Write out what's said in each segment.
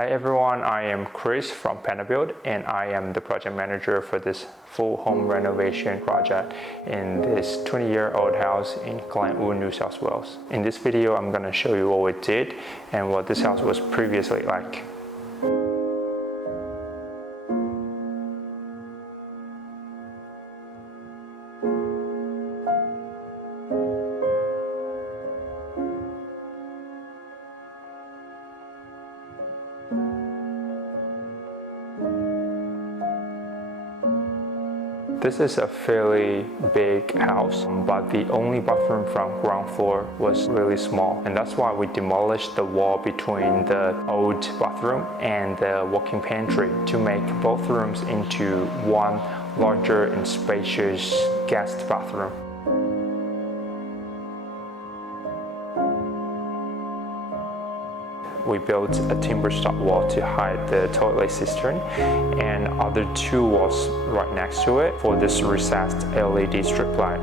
Hi everyone, I am Chris from Panabuild and I am the project manager for this full home renovation project in this 20-year-old house in Glenwood, New South Wales. In this video, I'm going to show you what we did and what this house was previously like. This is a fairly big house, but the only bathroom from ground floor was really small, and that's why we demolished the wall between the old bathroom and the walk-in pantry to make both rooms into one larger and spacious guest bathroom. We built a timber stock wall to hide the toilet cistern and other two walls right next to it for this recessed LED strip light.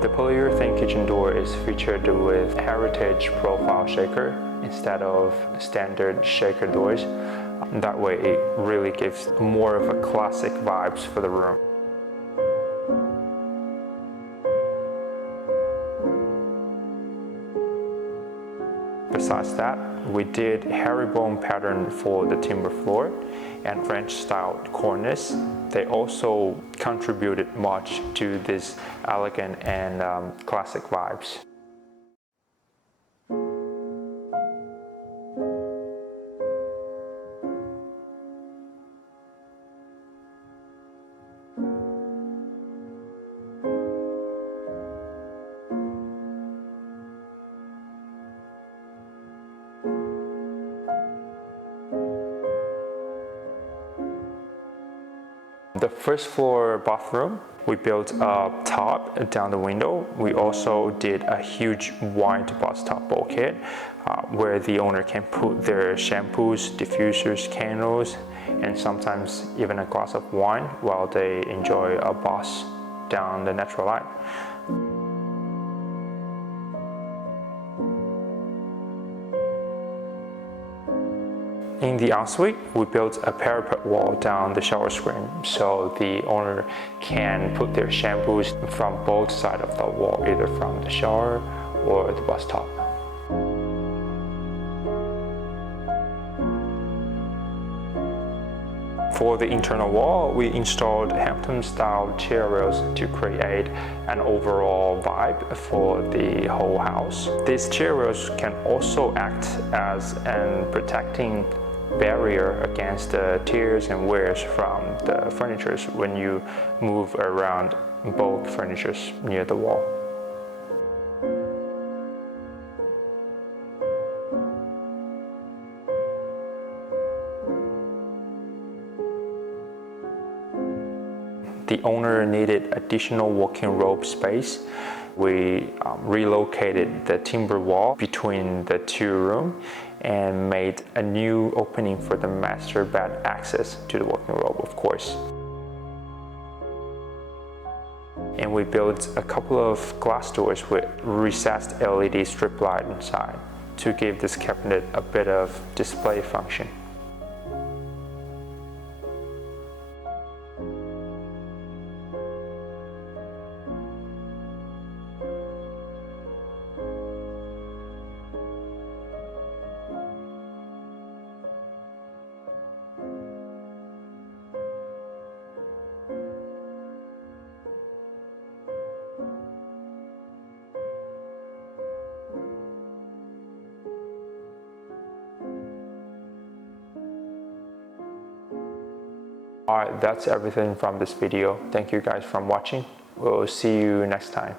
The polyurethane kitchen door is featured with heritage profile shaker instead of standard shaker doors. That way it really gives more of a classic vibes for the room. Besides that, we did herringbone pattern for the timber floor and French style cornice. They also contributed much to this elegant and classic vibes. The first floor bathroom, we built a top down the window. We also did a huge wide bathtub bulkhead where the owner can put their shampoos, diffusers, candles, and sometimes even a glass of wine while they enjoy a bath down the natural light. In the ensuite, we built a parapet wall down the shower screen so the owner can put their shampoos from both sides of the wall, either from the shower or the bathtub. For the internal wall, we installed Hampton-style chair rails to create an overall vibe for the whole house. These chair rails can also act as a protecting barrier against the tears and wears from the furniture when you move around bulk furniture near the wall. The owner needed additional walk-in robe space. We relocated the timber wall between the two rooms and made a new opening for the master bed access to the walk-in robe, of course. And we built a couple of glass doors with recessed LED strip light inside to give this cabinet a bit of display function. Alright, that's everything from this video. Thank you guys for watching. We'll see you next time.